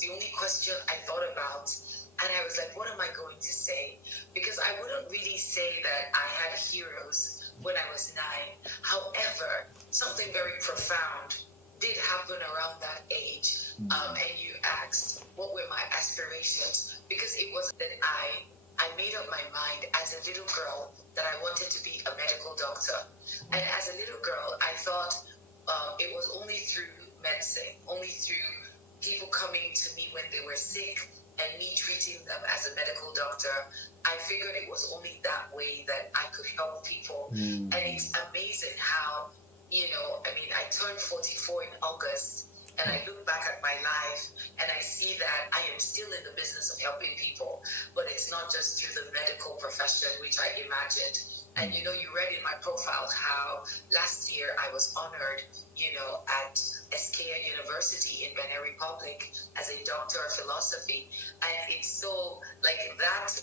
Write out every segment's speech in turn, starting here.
was the only question I thought about. And I was like, what am I going to say? Because I wouldn't really say that I had heroes when I was 9. However, something very profound did happen around that age. And you asked, what were my aspirations? Because it was that I made up my mind as a little girl that I wanted to be a medical doctor. And as a little girl, I thought it was only through medicine, only through people coming to me when they were sick and me treating them as a medical doctor. I figured it was only that way that I could help people. And it's amazing how, I turned 44 in August, and I look back at my life and I see that I am still in the business of helping people, but it's not just through the medical profession, which I imagined. And you read in my profile how last year I was honored, at Esquia University in Benin Republic as a doctor of philosophy. And it's so, that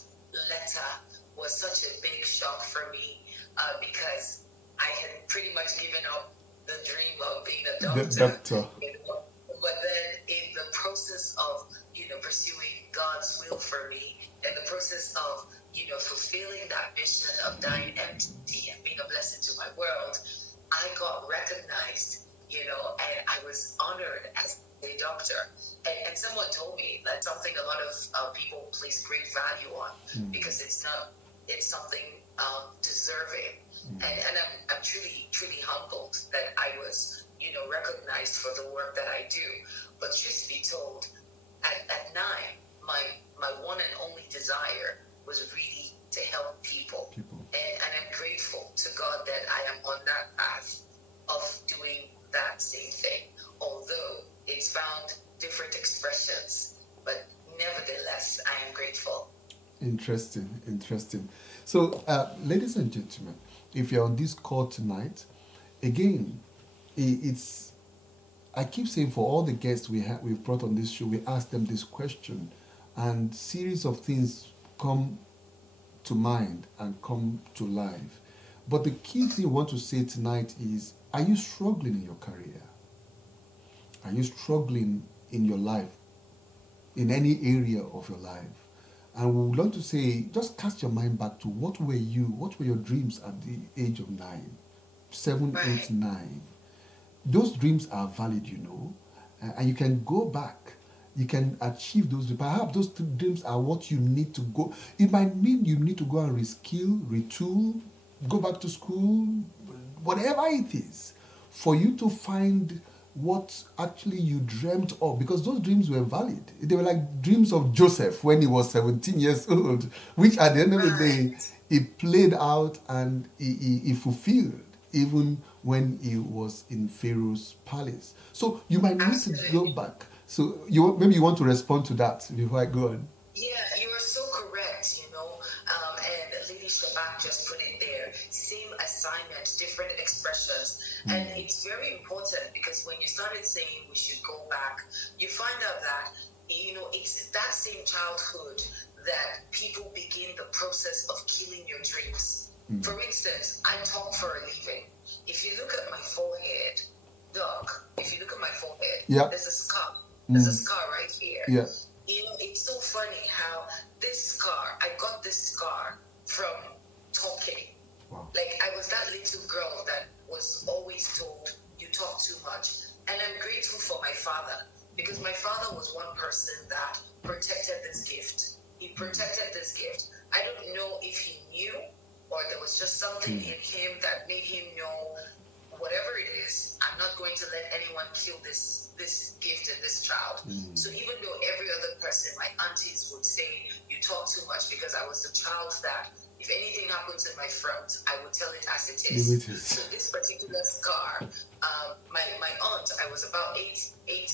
letter was such a big shock for me because I had pretty much given up the dream of being a doctor. But then in the process of, pursuing God's will for me, in the process of, fulfilling that mission of dying empty and being a blessing to my world, I got recognized, and I was honored as a doctor. And someone told me that something a lot of people place great value on because it's something deserving. And I'm truly, truly humbled that I was, recognized for the work that I do. But truth be told, at 9, my one and only desire was really to help people. And I'm grateful to God that I am on that path of doing that same thing, although it's found different expressions, but nevertheless, I am grateful. Interesting. So, ladies and gentlemen, if you're on this call tonight, again, I keep saying for all the guests we've brought on this show, we ask them this question, and series of things come to mind and come to life. But the key thing I want to say tonight is, are you struggling in your career? Are you struggling in your life, in any area of your life? And we would like to say, just cast your mind back to what were your dreams at the age of 9, 7, 8, 9? Those dreams are valid, and you can go back. You can achieve those. Perhaps those dreams are what you need to go. It might mean you need to go and reskill, retool, go back to school, whatever it is, for you to find what actually you dreamt of, because those dreams were valid. They were like dreams of Joseph when he was 17 years old, which at the end of the day, it played out and he fulfilled, even when he was in Pharaoh's palace. So you might need to go back. So maybe you want to respond to that before I go on. Yeah, you are so correct, and Lady Shabak just put it there. Same assignment, different expressions. And it's very important because when you started saying we should go back, you find out that, it's that same childhood that people begin the process of killing your dreams. For instance, I talk for a living. If you look at my forehead, there's a scar. There's a scar right here. Yeah. It's so funny how I got this scar from talking. Wow. I was that little girl that was always told, you talk too much. And I'm grateful for my father, because my father was one person that protected this gift. He protected this gift. I don't know if he knew or there was just something in him that made him know, whatever it is, I'm not going to let anyone kill this gift and this child. So even though every other person, my aunties would say, you talk too much, because I was the child that if anything happens in my front, I would tell it as it is. So this particular scar, my aunt, I was about 8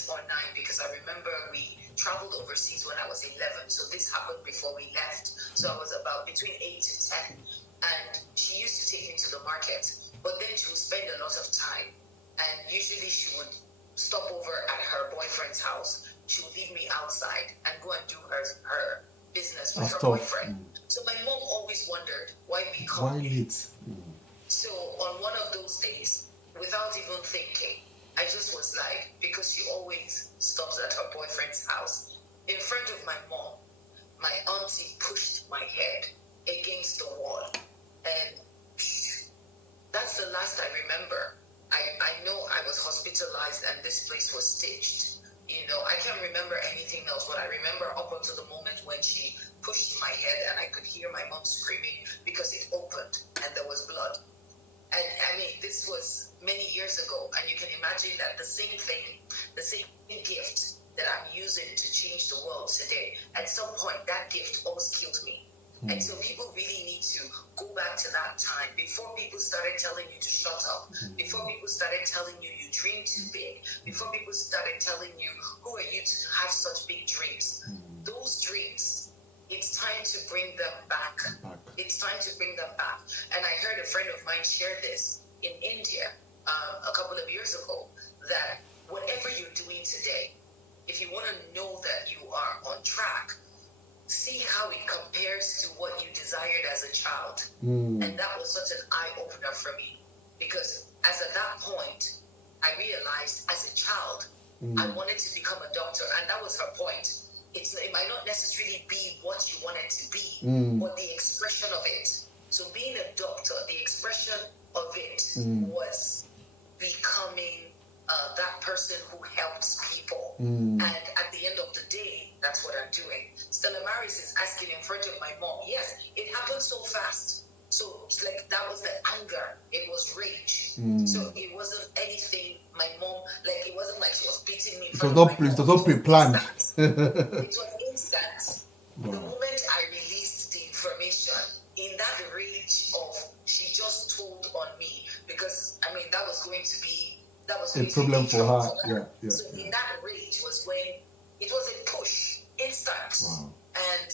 or 9, because I remember we traveled overseas when I was 11. So this happened before we left. So I was about between 8 to 10. And she used to take me to the market, but then she would spend a lot of time. And usually she would stop over at her boyfriend's house. She would leave me outside and go and do her business with her boyfriend. So my mom always wondered why we come late. So on one of those days, without even thinking, I just was like, because she always stops at her boyfriend's house, stitched. You know, I can't remember anything else, but I remember up until the moment when she pushed my head and I could hear my mom screaming because it opened and there was blood. And I mean, this was many years ago, and you can imagine that the same thing, the same gift that I'm using to change the world today, at some point that gift almost killed me. And so people really need to go back to that time before people started telling you to shut up, before people started telling you you dream too big, before people started telling you who are you to have such big dreams. Those dreams, it's time to bring them back. It's time to bring them back. And I heard a friend of mine share this in India a couple of years ago, that whatever you're doing today, if you want to know that you are on track, see how it compares to what you desired as a child. And that was such an eye-opener for me, because as at that point, I realized as a child, I wanted to become a doctor, and that was her point. It might not necessarily be what you want it to be, but the expression of it. So being a doctor, the expression of it was becoming that person who helps people. And at the end of the day, that's what I'm doing. Stella Maris is asking in front of my mom. Yes, it happened so fast. So it's like that was the anger. It was rage. So it wasn't anything my mom, like it wasn't like she was beating me. It was not pre-planned. It was instant. The moment I released the information, in that rage of she just told on me, because I mean that was going to be a problem for her. Yeah. So in that rage was when it was a push, instant, and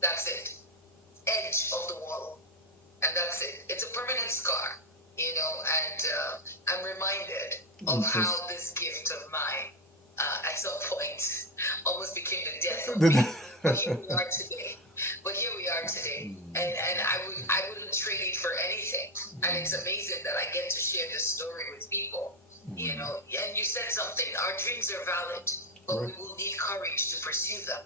that's it. Edge of the wall, and that's it. It's a permanent scar, you know. And I'm reminded of how this gift of mine, at some point, almost became the death of me. But here we are today. And I wouldn't trade it for anything. And it's amazing that I get to share this story with people. You know, and you said something. Our dreams are valid, but we will need courage to pursue them.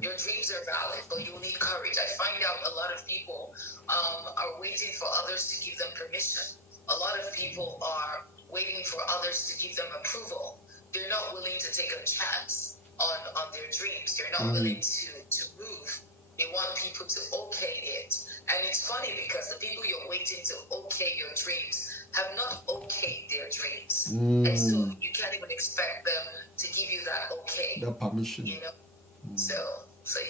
Your dreams are valid, but you will need courage. I find out a lot of people are waiting for others to give them permission. A lot of people are waiting for others to give them approval. They're not willing to take a chance on their dreams. They're not willing to move. They want people to okay it. And it's funny because the people you're waiting to okay your dreams have not okayed their dreams. And so you can't even expect them to give you that okay. That permission. You know? So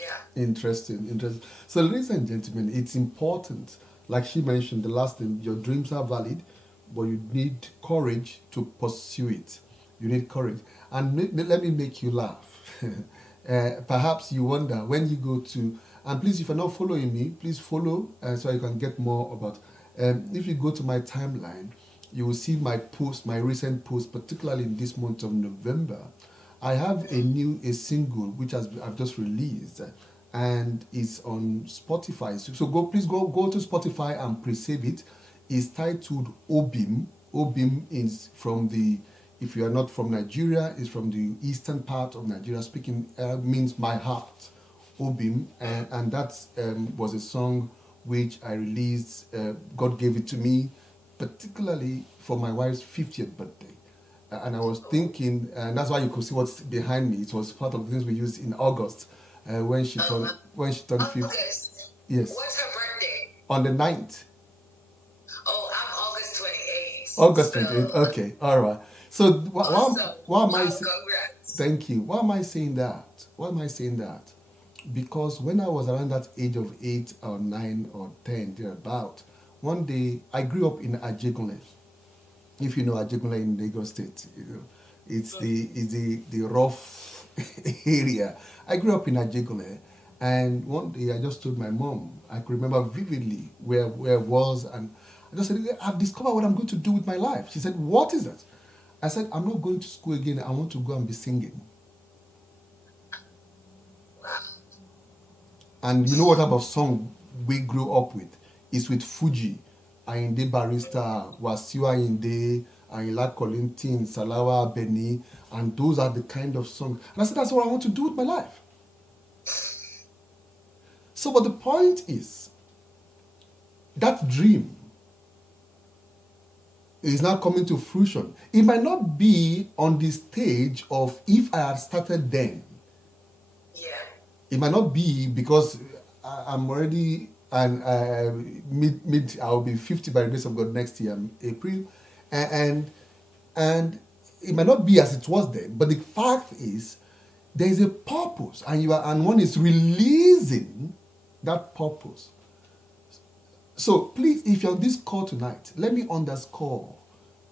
yeah. Interesting. So ladies and gentlemen, it's important, like she mentioned, the last thing, your dreams are valid, but you need courage to pursue it. You need courage. And let me make you laugh. Perhaps you wonder when you go to, and please, if you're not following me, please follow so you can get more about. If you go to my timeline, you will see my recent post, particularly in this month of November. I have a single which I've just released, and it's on Spotify. So please go to Spotify and pre-save it. It's titled Obim. Obim is from if you are not from Nigeria, it's from the eastern part of Nigeria. Speaking means my heart. Obim, and that was a song which I released. God gave it to me, particularly for my wife's 50th birthday. And I was thinking, and that's why you could see what's behind me. It was part of the things we used in August when she turned 50. Yes. What's her birthday? On the 9th. Oh, I'm August 28th. August 28th. Okay, all right. So why am I? Congrats. Thank you. Why am I saying that? Because when I was around that age of 8 or 9 or 10, thereabout, one day I grew up in Ajegunle. If you know Ajegunle in Lagos State, you know, it's the rough area. I grew up in Ajegunle, and one day I just told my mom, I could remember vividly where I was, and I just said, I've discovered what I'm going to do with my life. She said, what is it? I said, I'm not going to school again. I want to go and be singing. And you know what type of song we grew up with? It's with Fuji, Ayinde Barrister, Wasiu Ayinde, Ayinla Kollington, Salawa Abeni, and those are the kind of songs. And I said, that's what I want to do with my life. So, but the point is, that dream is not coming to fruition. It might not be on the stage of if I had started then. Yeah. It might not be because I'm already and mid I'll be 50 by the grace of God next year, April, and it might not be as it was then. But the fact is, there is a purpose, and one is releasing that purpose. So please, if you're on this call tonight, let me underscore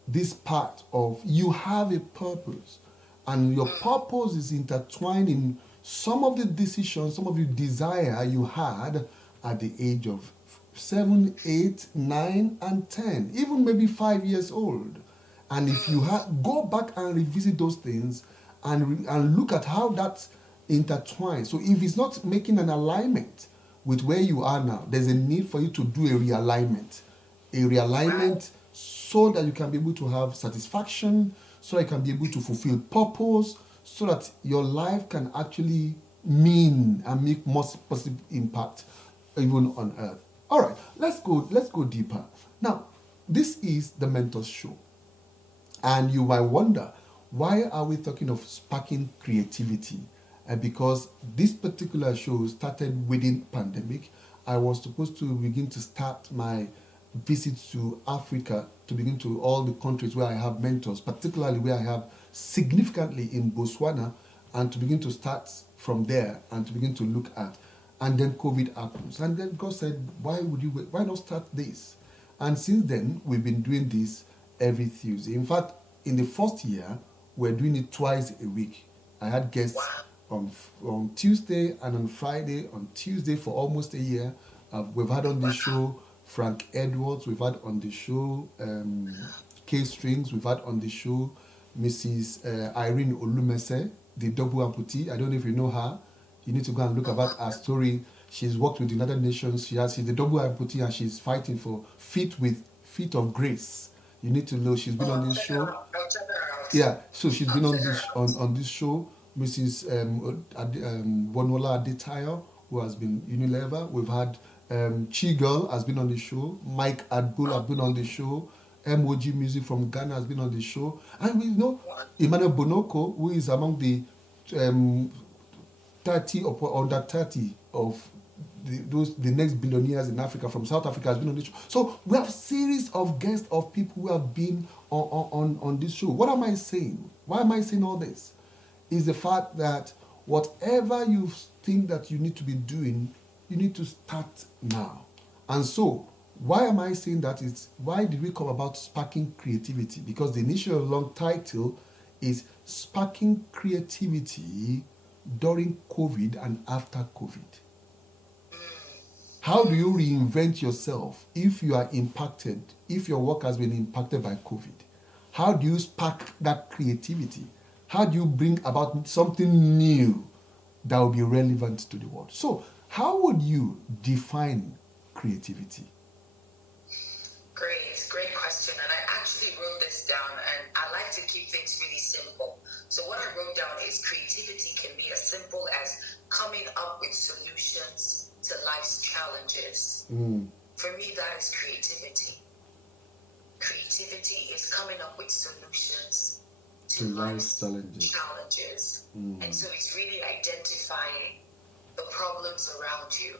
this part of you have a purpose, and your purpose is intertwined in some of the decisions, some of the desire you had at the age of 7, 8, 9, and 10, even maybe 5 years old. And if you go back and revisit those things and look at how that intertwines. So if it's not making an alignment with where you are now, there's a need for you to do a realignment. So that you can be able to have satisfaction, so that you can be able to fulfill purpose, so that your life can actually mean and make most positive impact even on earth. All right, let's go deeper. Now, this is the Mentors Show. And you might wonder, why are we talking of sparking creativity? Because this particular show started within pandemic. I was supposed to begin to start my visits to Africa, to begin to all the countries where I have mentors, particularly where I have significantly in Botswana, and to begin to start from there and to begin to look at. And then COVID happens. And then God said, why not start this? And since then, we've been doing this every Tuesday. In fact, in the first year, we're doing it twice a week. I had guests on Tuesday and on Friday. On Tuesday for almost a year. We've had on the show Frank Edwards. We've had on the show K Strings. We've had on the show Mrs. Irene Olumese, the double amputee. I don't know if you know her. You need to go and look about her story. She's worked with the United Nations. She's the double amputee, and she's fighting for feet of grace. You need to know she's been on this show. Yeah, so she's been on this show. Mrs. Bonola Adetayo, who has been Unilever. We've had Chigirl has been on the show. Mike Adbul has been on the show. MOG Music from Ghana has been on the show. And we know Emmanuel Bonoko, who is among the 30 or under 30 of the next billionaires in Africa from South Africa has been on this show. So we have a series of guests of people who have been on this show. What am I saying? Why am I saying all this? Is the fact that whatever you think that you need to be doing, you need to start now. And so, why am I saying that? Why did we come about sparking creativity? Because the initial long title is Sparking Creativity During COVID and After COVID. How do you reinvent yourself if you are impacted, if your work has been impacted by COVID? How do you spark that creativity? How do you bring about something new that will be relevant to the world? So, how would you define creativity? Great question. And I actually wrote this down, and I like to keep things really simple. So what I wrote down is creativity can be as simple as coming up with solutions to life's challenges. For me, that is creativity. Creativity is coming up with solutions to life's challenges. And so it's really identifying the problems around you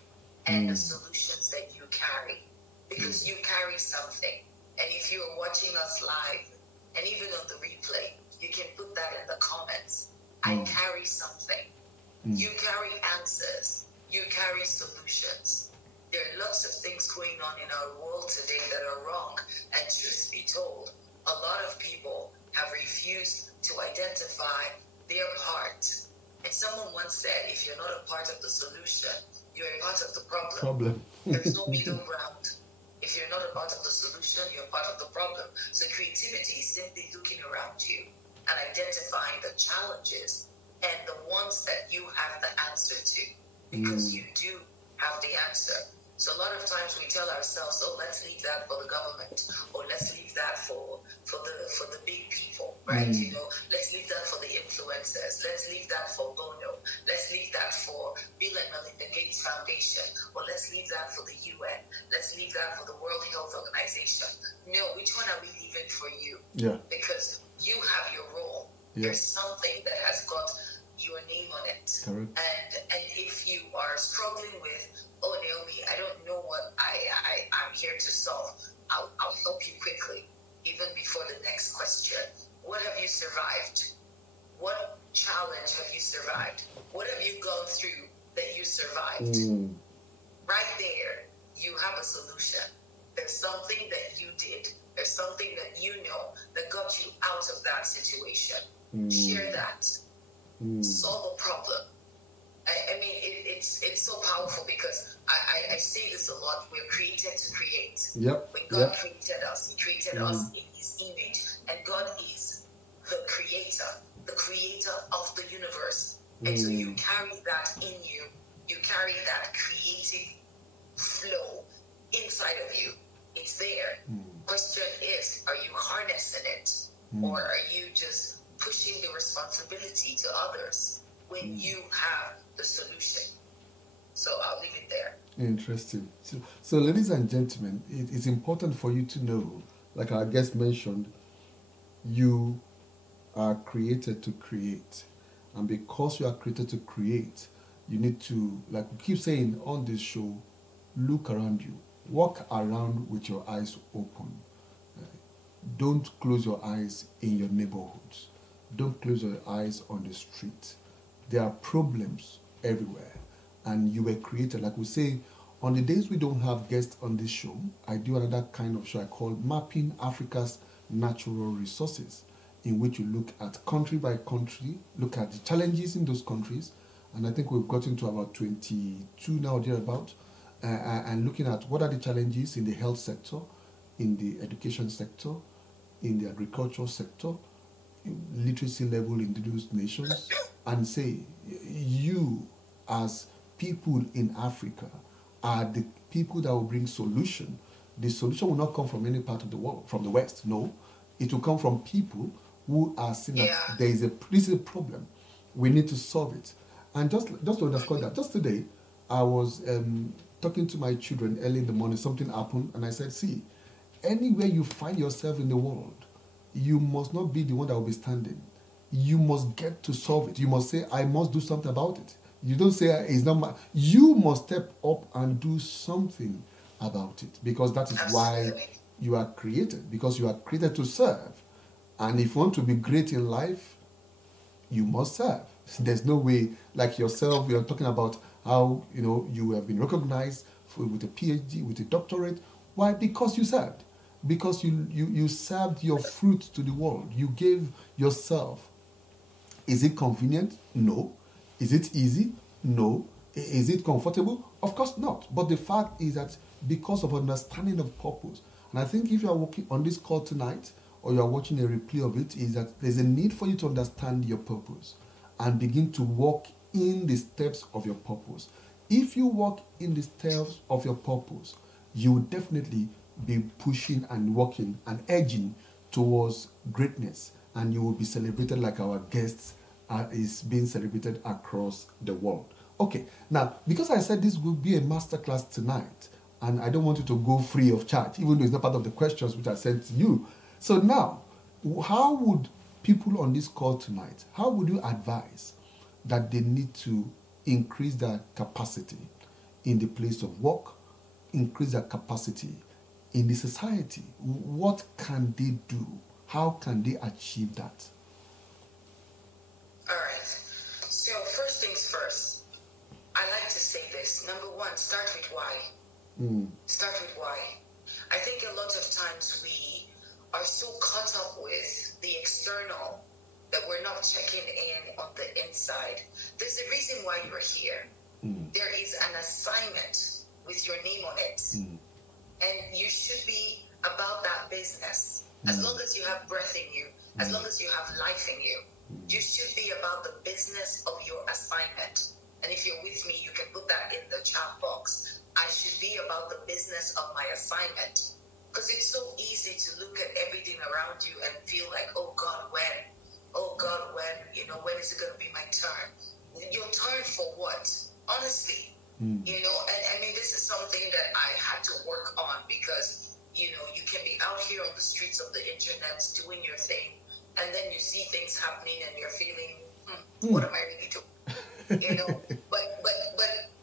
and the solutions that you carry. Because you carry something. And if you are watching us live, and even on the replay, you can put that in the comments. I carry something. You carry answers. You carry solutions. There are lots of things going on in our world today that are wrong. And truth be told, a lot of people have refused to identify their part. And someone once said, if you're not a part of the solution, you're a part of the problem. There's no middle ground. If you're not a part of the solution, you're part of the problem. So creativity is simply looking around you and identifying the challenges and the ones that you have the answer to, because you do have the answer. So a lot of times we tell ourselves, oh, let's leave that for the government, or let's leave that for the big people, right? You know, let's leave that for the influencers. Let's leave that for Bono. Let's leave that for Bill and Melinda Gates Foundation, or let's leave that for the UN. Let's leave that for the World Health Organization. No, which one are we leaving for Yeah. Because you have your role. Yeah. There's something that has got your name on it. Correct. And if you are struggling with, oh, Naomi, I don't know what I'm here to solve, I'll help you quickly, even before the next question. What have you survived? What challenge have you survived? What have you gone through that you survived? Right there, you have a solution. There's something that you did. There's something that you know that got you out of that situation. Share that. Solve a problem. I mean, it's so powerful because I say this a lot. We're created to create. Yep. When God created us, He created us in His image. And God is the creator of the universe. And so you carry that in you. You carry that creative flow inside of you. It's there. Question is, are you harnessing it? Or are you just pushing the responsibility to others when you have the solution? So I'll leave it there. Interesting. So ladies and gentlemen, it is important for you to know, like our guest mentioned, you are created to create. And because you are created to create, you need to, like we keep saying on this show, look around you. Walk around with your eyes open. Don't close your eyes in your neighborhoods. Don't close your eyes on the street. There are problems everywhere. And you were created, like we say, on the days we don't have guests on this show, I do another kind of show I call Mapping Africa's Natural Resources, in which you look at country by country, look at the challenges in those countries, and I think we've gotten to about 22 now, thereabout, and looking at what are the challenges in the health sector, in the education sector, in the agricultural sector, literacy level in those nations, and say, you as people in Africa are the people that will bring solution. The solution will not come from any part of the world, from the West, no. It will come from people who are seeing that this is a problem. We need to solve it. And just to underscore that, just today, I was talking to my children early in the morning, something happened, and I said, see, anywhere you find yourself in the world, you must not be the one that will be standing. You must get to solve it. You must say, I must do something about it. You don't say, it's not my... You must step up and do something about it, because that is why you are created, because you are created to serve. And if you want to be great in life, you must serve. There's no way, like yourself, you're talking about how, you have been recognized with a PhD, with a doctorate. Why? Because you served. Because you served your fruit to the world. You gave yourself. Is it convenient? No. Is it easy? No. Is it comfortable? Of course not. But the fact is that because of understanding of purpose, and I think if you are working on this call tonight, or you are watching a replay of it, is that there's a need for you to understand your purpose and begin to walk in the steps of your purpose. If you walk in the steps of your purpose, you will definitely be pushing and walking and edging towards greatness, and you will be celebrated like our guests is being celebrated across the world. Okay, now, because I said this will be a masterclass tonight, and I don't want you to go free of charge, even though it's not part of the questions which I sent to you. So now, how would people on this call tonight, how would you advise that they need to increase their capacity in the place of work, increase their capacity in the society? What can they do? How can they achieve that? All right. So first things first, I like to say this. Number one, start with why. Start with why. I think a lot of times we are so caught up with the external that we're not checking in on the inside. There's a reason why you're here. There is an assignment with your name on it. And you should be about that business. As long as you have breath in you, as long as you have life in you, you should be about the business of your assignment. And if you're with me, you can put that in the chat box. I should be about the business of my assignment. Because it's so easy to look at everything around you and feel like, oh God, when? Oh God, when? When is it going to be my turn? Your turn for what? Honestly. And I mean, this is something that I had to work on because, you can be out here on the streets of the internet doing your thing, and then you see things happening and you're feeling, what am I really doing? But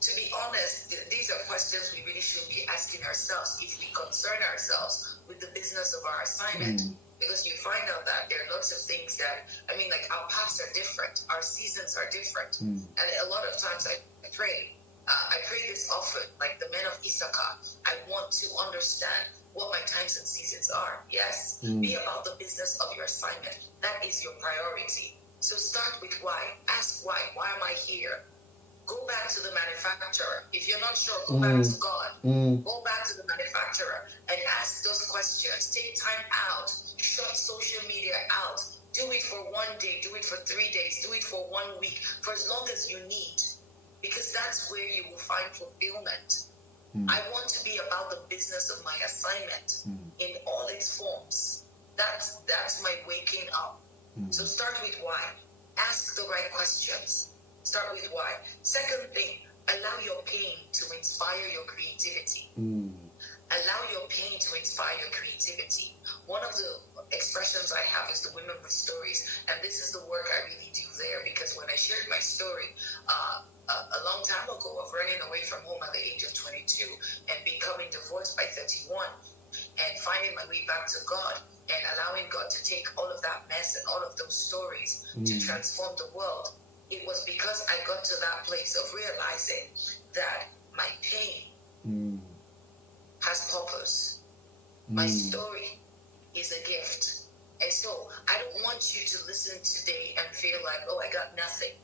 to be honest, these are questions we really shouldn't be asking ourselves if we concern ourselves with the business of our assignment. Because you find out that there are lots of things that, like our paths are different, our seasons are different. And a lot of times I pray this often, like the men of Issachar. I want to understand what my times and seasons are. Yes, be about the business of your assignment. That is your priority. So start with why. Ask why. Why am I here? Go back to the manufacturer. If you're not sure, go back to God. Go back to the manufacturer and ask those questions. Take time out. Shut social media out. Do it for 1 day. Do it for 3 days. Do it for 1 week. For as long as you need. Because that's where you will find fulfillment. I want to be about the business of my assignment in all its forms. That's my waking up. So start with why. Ask the right questions. Start with why. Second thing, allow your pain to inspire your creativity. Allow your pain to inspire your creativity. One of the expressions I have is the women with stories. And this is the work I really do there, because when I shared my story a long time ago of running away from home at the age of 22 and becoming divorced by 31 and finding my way back to God, and allowing God to take all of that mess and all of those stories to transform the world. It was because I got to that place of realizing that my pain has purpose. My story is a gift. And so I don't want you to listen today and feel like, oh, I got nothing.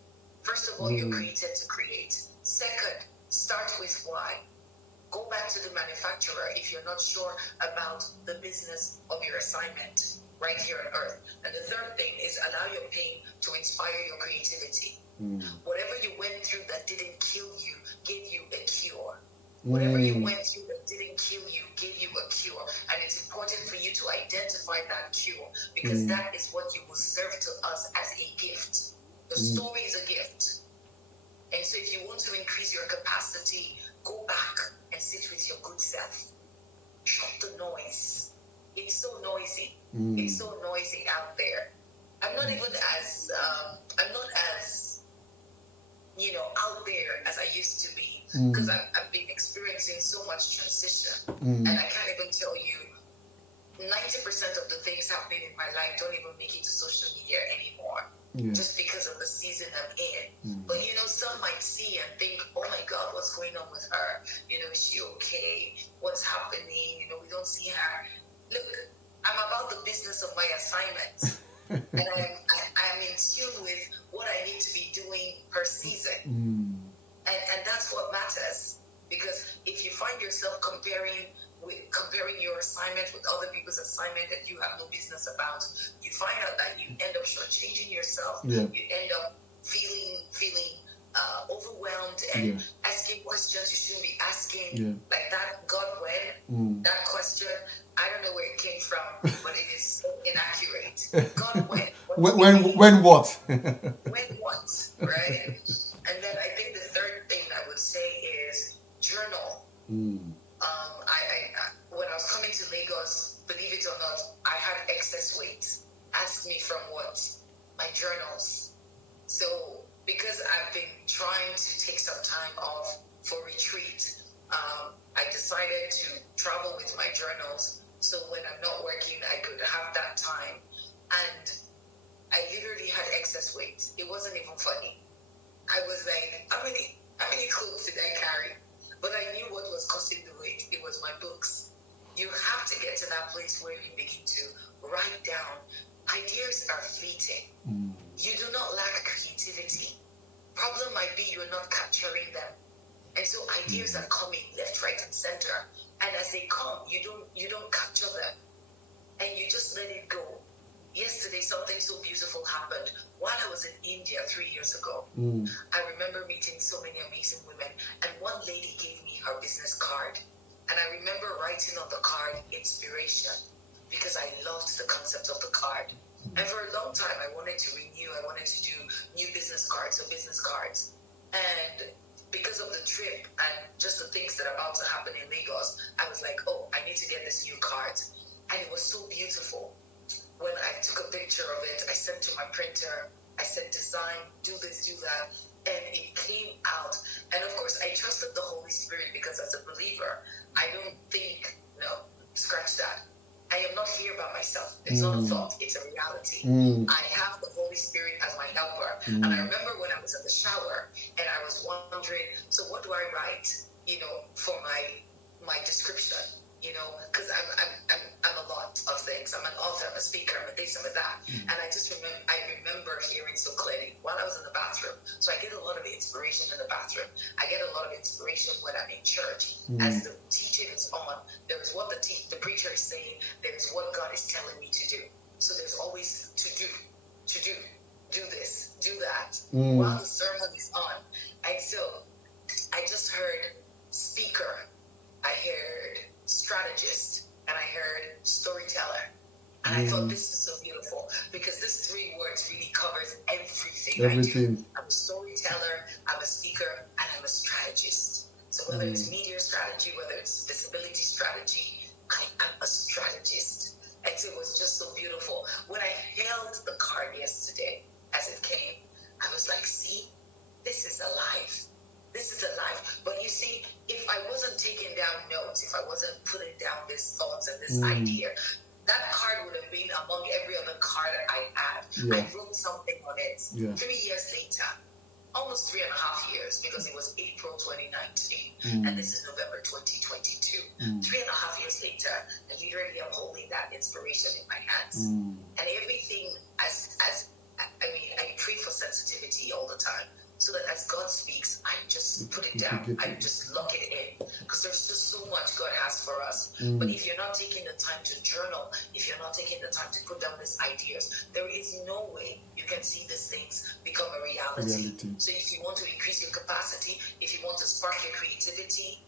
First of all, you're created to create. Second, start with why. Go back to the manufacturer if you're not sure about the business of your assignment right here on earth. And the third thing is allow your pain to inspire your creativity. Whatever you went through that didn't kill you gave you a cure. Whatever you went through that didn't kill you gave you a cure. And it's important for you to identify that cure, because that is what you will serve to us as a gift. The story is a gift. And so if you want to increase your capacity, go back and sit with your good self. Shut the noise. It's so noisy. It's so noisy out there. I'm not even as out there as I used to be, because I've been experiencing so much transition, and I can't even tell you 90% of the things happening in my life don't even make it to social media anymore. Just because of the season I'm in. But some might see and think, oh my God, what's going on with her? Is she okay? What's happening? We don't see her. Look, I'm about the business of my assignment. And I'm in tune with what I need to be doing per season. And that's what matters. Because if you find yourself comparing your assignment with other people's assignment that you have no business about, you find out that you end up shortchanging yourself. You end up feeling overwhelmed and asking questions you shouldn't be asking. Like that, God, when? That question, I don't know where it came from, but it is so inaccurate. God, when? When what? When what, right? And then I think the third thing I would say is journal. When I was coming to Lagos, believe it or not, I had excess weight. Ask me from what? My journals. So because I've been trying to take some time off for retreat, I decided to travel with my journals. So when I'm not working, I could have that time. And I literally had excess weight. It wasn't even funny. I was like, how many clothes did I carry? But I knew what was causing the weight. It was my books. You have to get to that place where you begin to write down. Ideas are fleeting. You do not lack creativity. Problem might be you're not capturing them. And so ideas are coming left, right, and center. And as they come, you don't capture them. And you just let it go. Yesterday, something so beautiful happened. While I was in India 3 years ago, I remember meeting so many amazing women. And one lady gave me her business card. And I remember writing on the card, inspiration, because I loved the concept of the card. And for a long time, I wanted to do new business cards or business cards. And because of the trip and just the things that are about to happen in Lagos, I was like, oh, I need to get this new card. And it was so beautiful. When I took a picture of it, I sent to my printer, I said, design, do this, do that. And it came out. And of course, I trusted the Holy Spirit because as a believer, I don't think, no, scratch that. I am not here by myself. It's not a thought, it's a reality. I have the Holy Spirit as my helper. And I remember when I was in the shower and I was wondering, so what do I write, for my description? Because I'm a lot of things. I'm an author, I'm a speaker, I'm a this, I'm a that. And I remember hearing so clearly while I was in the bathroom. So I get a lot of inspiration in the bathroom. I get a lot of inspiration when I'm in church. As the teaching is on, there is what the preacher is saying, there is what God is telling me to do. So there's always to do this, do that, while the sermon is on. And so I just heard speaker, I heard strategist, and I heard storyteller. And I thought this is so beautiful because this 3 words really covers everything I do. I'm a storyteller, I'm a speaker, and I'm a strategist. So whether it's media strategy, whether it's visibility strategy, I am a strategist. And so it was just so beautiful. When I held the card yesterday as it came, I was like, see, this is alive. This is alive. But you see, if I wasn't taking down notes, if I wasn't putting down these thoughts and this idea, that card would have been among every other card I had. I wrote something on it 3 years later, almost 3.5 years, because it was April 2019, and this is November 2022. 3.5 years later, and literally I'm holding that inspiration in my hands. And everything, I pray for sensitivity all the time. So that as God speaks, I just put it down. I just lock it in. Because there's just so much God has for us. But if you're not taking the time to journal, if you're not taking the time to put down these ideas, there is no way you can see these things become a reality. So if you want to increase your capacity, if you want to spark your creativity,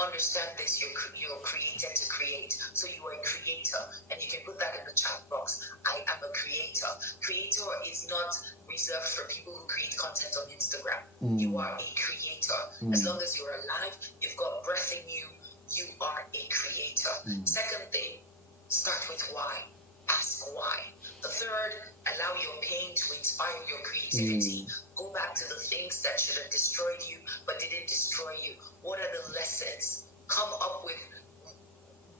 understand this, you're created to create. So you are a creator, and you can put that in the chat box. I am a creator. Creator is not reserved for people who create content on Instagram. You are a creator. As long as you're alive, you've got breath in you, you are a creator. Second thing, start with why. Ask why. The third, allow your pain to inspire your creativity. Go back to the things that should have destroyed you but didn't destroy you. What are the lessons? Come up with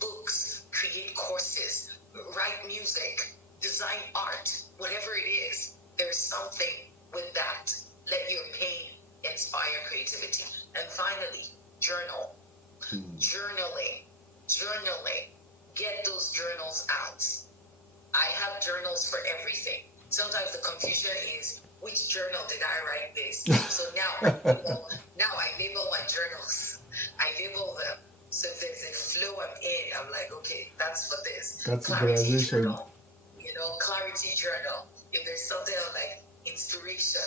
books, create courses, write music, design art, whatever it is. There's something with that. Let your pain inspire creativity. And finally, journal. Journaling. Get those journals out. I have journals for everything. Sometimes the confusion is, which journal did I write this? So now I label my journals. I label them. So if there's a flow I'm in, I'm like, okay, that's for this. That's Clarity journal. Clarity journal. If there's something like inspiration,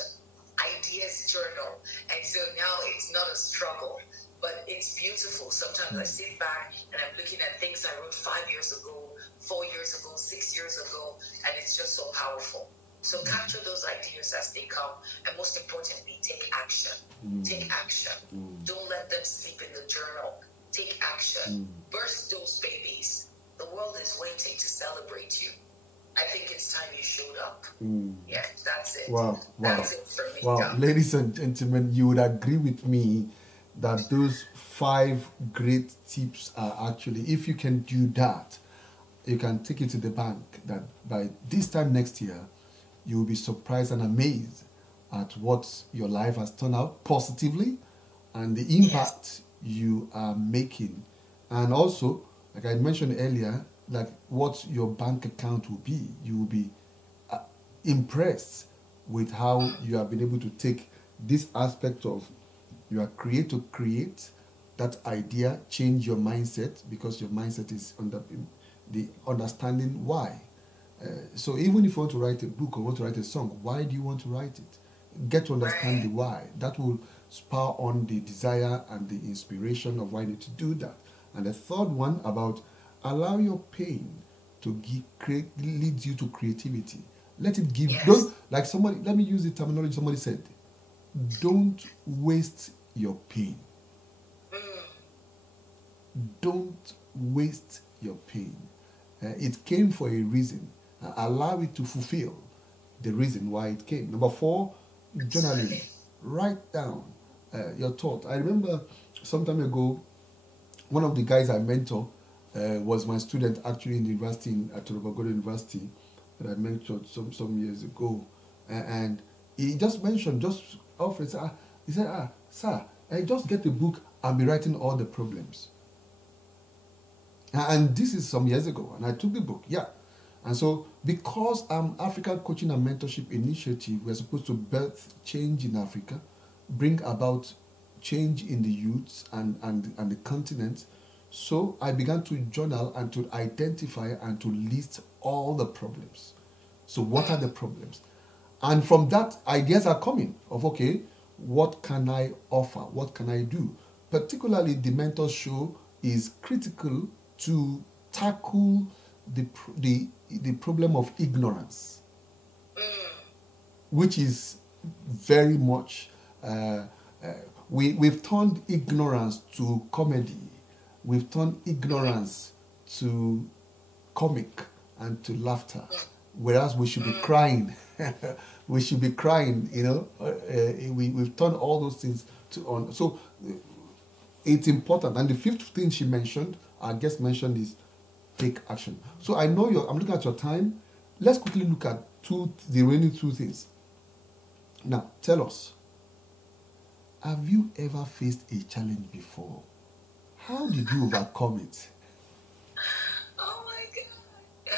ideas journal. And so now it's not a struggle, but it's beautiful. Sometimes I sit back and I'm looking at things I wrote 5 years ago, 4 years ago, 6 years ago, and it's just so powerful. So capture those ideas as they come, and most importantly, take action. Take action. Don't let them sleep in the journal. Take action. Birth those babies. The world is waiting to celebrate you. I think it's time you showed up. Yeah, that's it. Wow. That's it for me. Wow. Ladies and gentlemen, you would agree with me that those 5 great tips are actually, if you can do that, you can take it to the bank that by this time next year, you will be surprised and amazed at what your life has turned out positively and the impact you are making. And also, like I mentioned earlier, like what your bank account will be. You will be impressed with how you have been able to take this aspect of you are to create that idea, change your mindset, because your mindset is under the understanding why. So even if you want to write a book or want to write a song, why do you want to write it? Get to understand the why. That will spur on the desire and the inspiration of why you need to do that. And the third one about allow your pain to lead you to creativity. Let it give. Don't like somebody. Let me use the terminology somebody said. Don't waste your pain. don't waste your pain. It came for a reason. Allow it to fulfill the reason why it came. Number 4, journaling. Absolutely. Write down your thought. I remember some time ago, one of the guys I mentor was my student actually in the university at Tobago University that I mentored some years ago, and he just mentioned just offered. He said, sir, I just get the book and be writing all the problems. And this is some years ago, and I took the book, yeah. And so, because African Coaching and Mentorship Initiative, we're supposed to birth change in Africa, bring about change in the youths and the continent. So I began to journal and to identify and to list all the problems. So what are the problems? And from that, ideas are coming of, okay, what can I offer? What can I do? Particularly the Mentor Show is critical to tackle the problem of ignorance, which is very much, we've turned ignorance to comedy. We've turned ignorance to comic and to laughter, whereas we should be crying. We should be crying, we've turned all those things to on. So it's important. And the 5th thing she mentioned, our guest mentioned, is take action. So I know I'm looking at your time. Let's quickly look at the remaining 2 things. Now, tell us, have you ever faced a challenge before? How did you overcome it? Oh my God.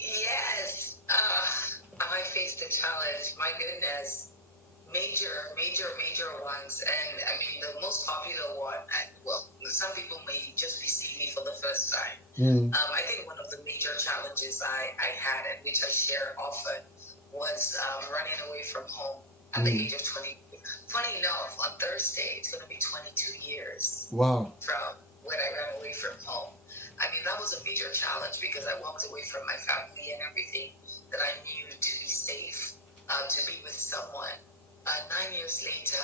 Yes. I faced a challenge. My goodness. Major ones. And I mean, the most popular one, some people may just be seeing me for the first time. I think one of the major challenges I had, and which I share often, was running away from home at the age of 20. Funny enough, on Thursday, it's going to be 22 years Wow. from when I ran away from home. I mean, that was a major challenge because I walked away from my family and everything that I knew to be safe, to be with someone. 9 years later,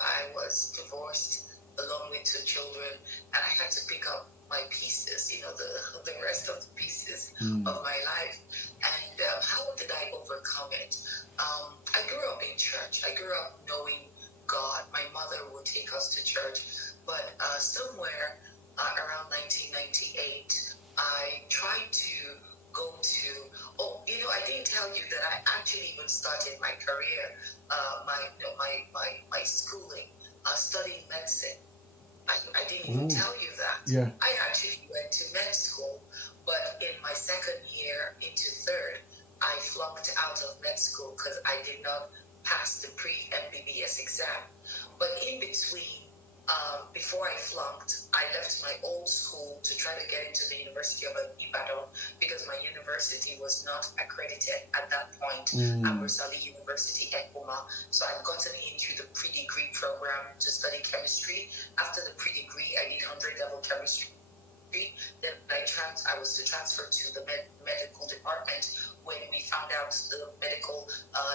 I was divorced along with 2 children, and I had to pick up my pieces, the rest of the pieces of my life. And how did I overcome it? I grew up in church. I grew up knowing God. My mother would take us to church. But somewhere around 1998, I tried to go to, I didn't tell you that I actually even started my career, my schooling, studying medicine. I didn't even tell you that. Yeah. I actually went to med school, but in my 2nd year into 3rd, I flunked out of med school because I did not pass the pre-MBBS exam. But in between, before I flunked, I left my old school to try to get into the University of Ibadan because my university was not accredited at that point. Abursali University, Ekoma. So I'd gotten into the pre-degree program to study chemistry. After the pre-degree, I did 100 level chemistry. Then I was to transfer to the medical department when we found out the medical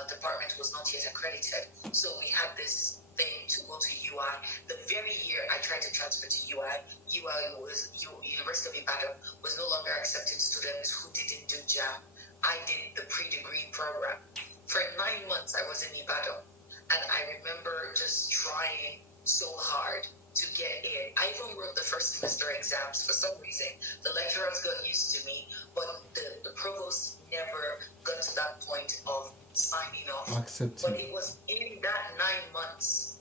department was not yet accredited. So we had this thing to go to UI. The very year I tried to transfer to UI was University of Ibadan was no longer accepting students who didn't do JAM. I did the pre-degree program. For 9 months I was in Ibadan, and I remember just trying so hard to get in. I even wrote the first semester exams. For some reason, the lecturers got used to me, but the provost never got to that point of signing off. Accepting. But it was in that 9 months,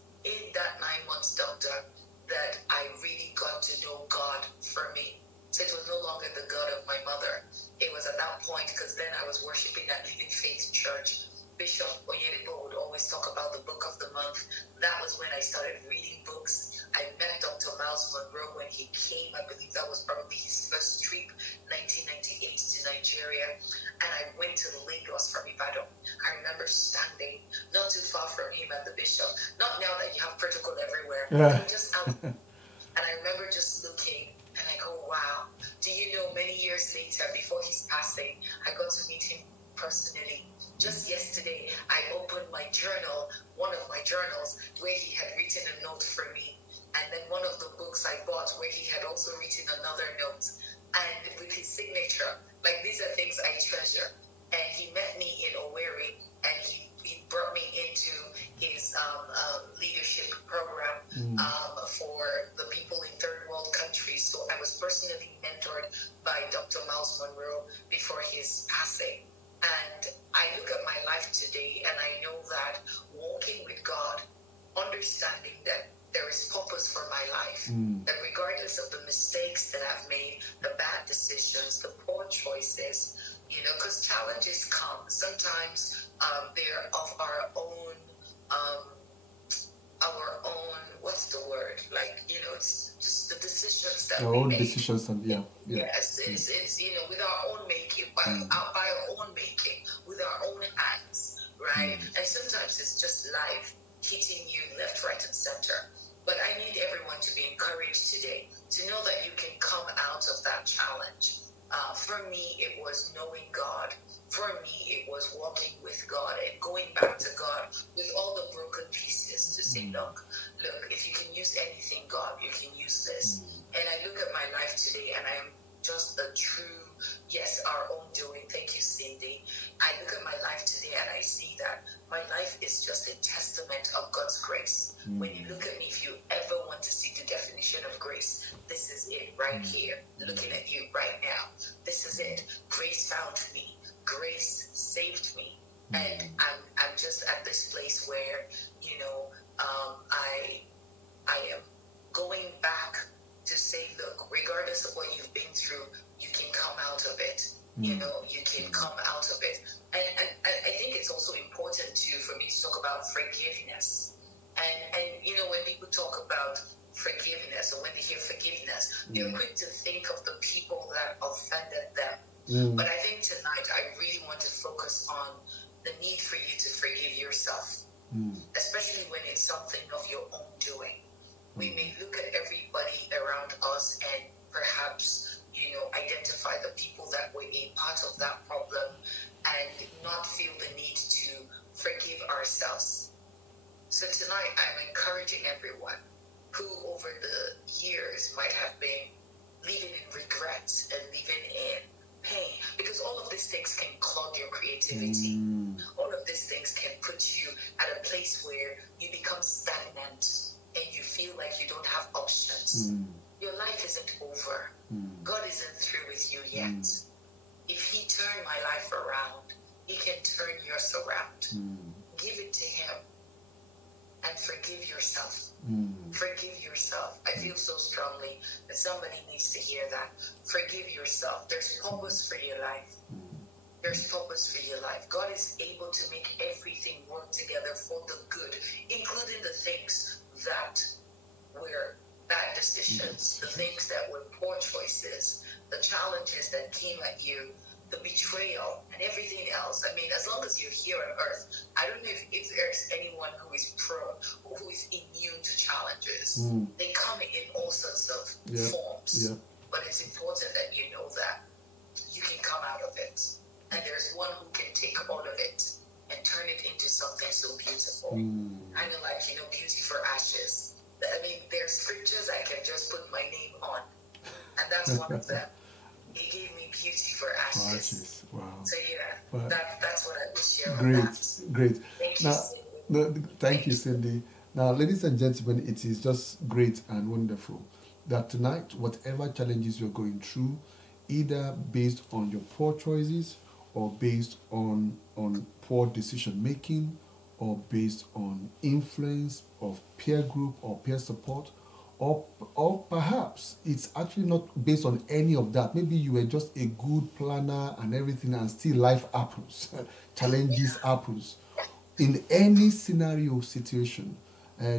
doctor, that I really got to know God for me. So it was no longer the God of my mother. It was at that point, because then I was worshiping at Living Faith Church. Bishop Oyedepo would always talk about the book of the month. That was when I started reading books. I met Dr. Miles Monroe when he came. I believe that was probably his first trip, 1998, to Nigeria. And I went to Lagos from Ibadan. I remember standing not too far from him at the Bishop. Not now that you have protocol everywhere. Yeah. Just out. And I remember just looking and I go, wow. Do you know, many years later, before his passing, I got to meet him personally. Just yesterday, I opened my journal, one of my journals, where he had written a note for me. And then one of the books I bought spot where he had also written another note and with his signature. Like, these are things I treasure. And he met me in Owerri, and he brought me into his leadership program for the people in third world countries. So I was personally mentored by Dr. Miles Monroe before his passing. And I look at my life today and I know that walking with God, understanding that there is purpose for my life, that regardless of the mistakes that I've made, the bad decisions, the poor choices, because challenges come. Sometimes they're of our own, what's the word? Like, it's just the decisions that Our we own make. decisions, and Yes, it's with our own making, by our own making, with our own hands, right? And sometimes it's just life hitting you left, right, and center. But I need everyone to be encouraged today to know that you can come out of that challenge. For me, it was knowing God. For me, it was walking with God and going back to God with all the broken pieces to say, look, if you can use anything, God, you can use this. And I look at my life today and I am just a true, yes, our own doing. Thank you, Cindy. I look at my life today and I see that my life is just a testament of God's grace. When you look at me, if you ever want to see the definition of grace, this is it right here, looking at you right now. This is it. Grace found me. Grace saved me. And I'm just at this place where, I am going back to say, look, regardless of what you've been through, you can come out of it. You can come out of it. And I think it's also important for me to talk about forgiveness. And when people talk about forgiveness, or when they hear forgiveness, they're quick to think of the people that offended them. But I think tonight I really want to focus on the need for you to forgive yourself, especially when it's something of your own doing. We may look at everybody around us and perhaps, identify the people that were a part of that problem and not feel the need to forgive ourselves. So tonight I'm encouraging everyone who over the years might have been living in regrets and living in pain, because all of these things can clog your creativity. All of these things can put you at a place where you become stagnant and you feel like you don't have options. Your life isn't over. God isn't through with you yet. If he turned my life around, he can turn yours around. Give it to him and forgive yourself. Forgive yourself. I feel so strongly that somebody needs to hear that. Forgive yourself. There's purpose for your life. There's purpose for your life. God is able to make everything work together for the good, including the things that were bad decisions, the things that were poor choices, the challenges that came at you, the betrayal, and everything else. I mean, as long as you're here on earth, I don't know if there's anyone who is prone or who is immune to challenges. They come in all sorts of forms. But it's important that you know that you can come out of it. And there's one who can take all of it and turn it into something so beautiful. Kind of like, beauty for ashes. I mean, there's scriptures I can just put my name on. And that's one of them. He gave me beauty for ashes. Wow. So that's what I would share Great, on that. great. Thank Now, you, Cindy. thank you, Cindy. Now, ladies and gentlemen, it is just great and wonderful that tonight, whatever challenges you're going through, either based on your poor choices or based on poor decision making or based on influence of peer group or peer support, or perhaps it's actually not based on any of that. Maybe you were just a good planner and everything, and still life happens, challenges happens. In any scenario situation,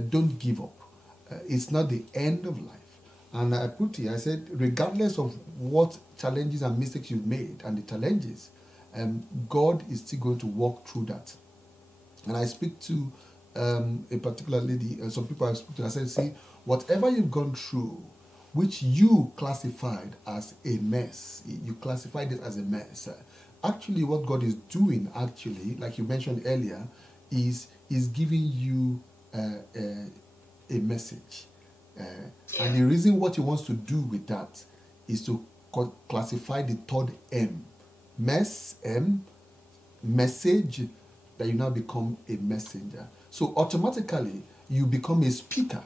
don't give up. It's not the end of life. And I put it, I said, regardless of what challenges and mistakes you've made and the challenges, God is still going to walk through that. And I speak to a particular lady, some people I speak to, I said, see, whatever you've gone through, which you classified as a mess, you classified it as a mess. Actually, what God is doing, actually, like you mentioned earlier, is giving you a message. And the reason what he wants to do with that is to classify the third M. Message, that you now become a messenger. So automatically, you become a speaker.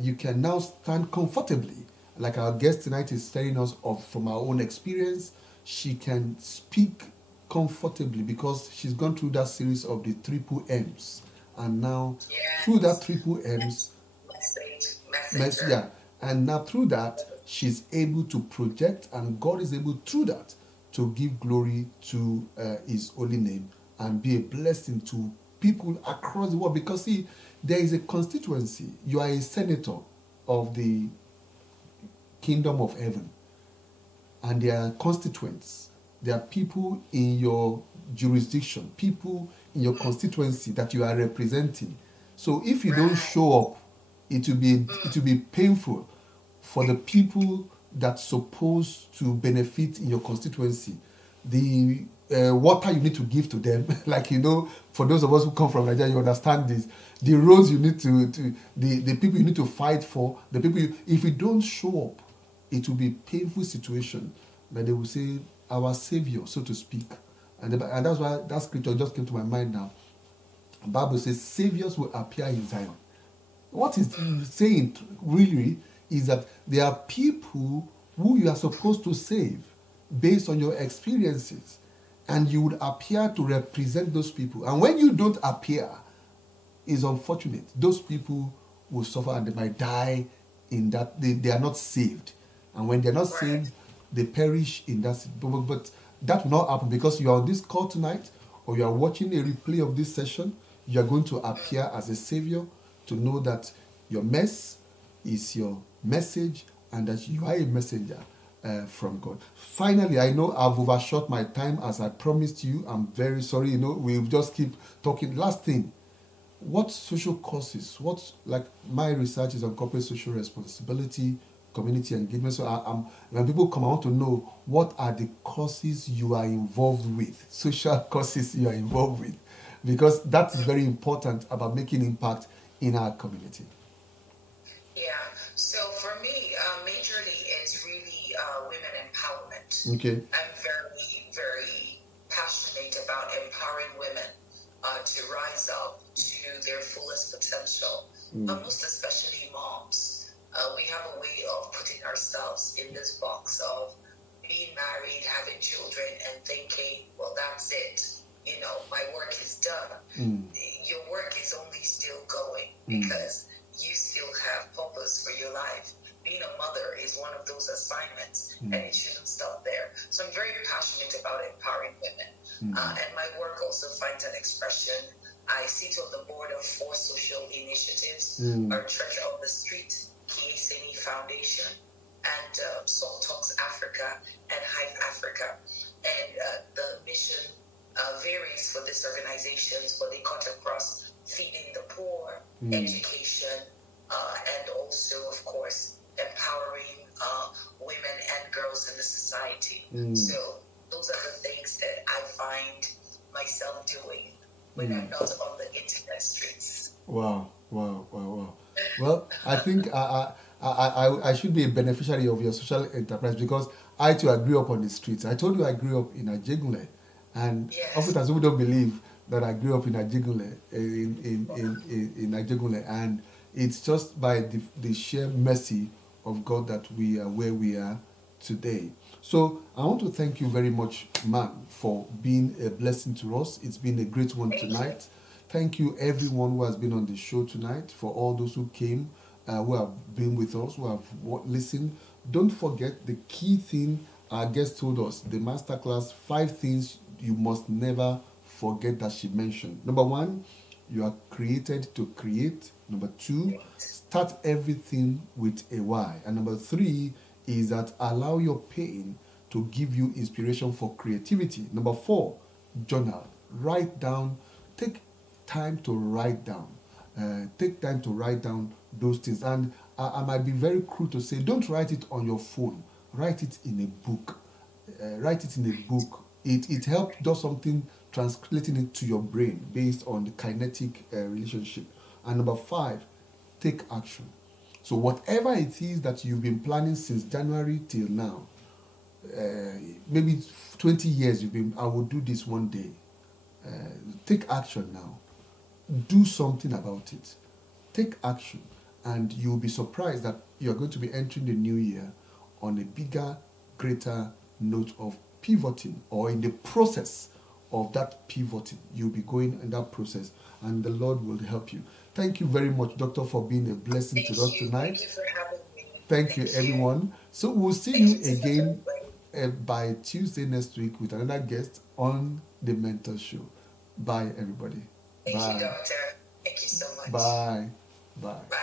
You can now stand comfortably. Like our guest tonight is telling us from our own experience, she can speak comfortably because she's gone through that series of the triple M's. And now, through that triple M's, messenger. and now through that, she's able to project, and God is able through that to give glory to His holy name and be a blessing to people across the world. Because see, there is a constituency. You are a senator of the kingdom of heaven, and there are constituents. There are people in your jurisdiction, people in your constituency that you are representing. So if you don't show up, it will be painful for the people that's supposed to benefit in your constituency. The water you need to give to them, like, for those of us who come from Nigeria, you understand this. The roads you need the people you need to fight for, the people if you don't show up, it will be a painful situation that they will say, our savior, so to speak. And that's why that scripture just came to my mind now. The Bible says saviors will appear in Zion. What it's saying really is that there are people who you are supposed to save based on your experiences, and you would appear to represent those people. And when you don't appear, it's unfortunate. Those people will suffer and they might die in that. They are not saved. And when they're not saved, they perish in that. But that will not happen because you are on this call tonight, or you are watching a replay of this session. You are going to appear as a savior to know that your mess is your message and that you are a messenger from God. Finally, I know I've overshot my time as I promised you. I'm very sorry. We'll just keep talking. Last thing, what social causes? My research is on corporate social responsibility, community engagement. So when people come, I want to know what are the causes you are involved with, social causes you are involved with, because that is very important about making impact in our community. Yeah. So for me, majorly is really women empowerment. Okay. I'm very, very passionate about empowering women to rise up to their fullest potential, most especially moms. We have a way of putting ourselves in this box of being married, having children, and thinking, well, that's it. My work is done. Your work is only still going because you still have purpose for your life. Being a mother is one of those assignments, and it shouldn't stop there. So I'm very passionate about empowering women. And my work also finds an expression. I sit on the board of 4 social initiatives, our Church on the Street, Kieseni Foundation, and Soul Talks Africa and Hive Africa. And the mission varies for these organizations, but they cut across feeding the poor, education, and also, of course, empowering women and girls in the society. So those are the things that I find myself doing when I'm not on the internet streets. Wow. Well, I think I should be a beneficiary of your social enterprise because I too grew up on the streets. I told you I grew up in Ajegunle, and oftentimes people don't believe that I grew up in Ajegunle, in Ajegunle, and it's just by the sheer mercy of God that we are where we are today. So I want to thank you very much, man, for being a blessing to us. It's been a great one tonight. Thank you, everyone who has been on the show tonight, for all those who came, who have been with us, who have listened. Don't forget the key thing our guest told us, the masterclass, 5 things you must never forget that she mentioned. Number 1, you are created to create. Number 2, start everything with a why. And number 3 is that allow your pain to give you inspiration for creativity. Number 4, journal. Write down. Take time to write down. Take time to write down those things. And I might be very crude to say, don't write it on your phone. Write it in a book. Write it in a book. It helps, does something, translating it to your brain based on the kinetic relationship. And number 5, take action. So whatever it is that you've been planning since January till now, maybe 20 years you've been, I will do this one day. Take action now. Do something about it. Take action, and you'll be surprised that you're going to be entering the new year on a bigger, greater note of pivoting, or in the process of that pivoting. You'll be going in that process, and the Lord will help you. Thank you very much, Doctor, for being a blessing to us tonight. Thank you for having me. Thank you, everyone. So we'll see Thank you you so much, again everybody. by Tuesday next week with another guest on the Mentor Show. Bye, everybody. Thank you, Bye. Doctor. Thank you so much. Bye. Bye. Bye.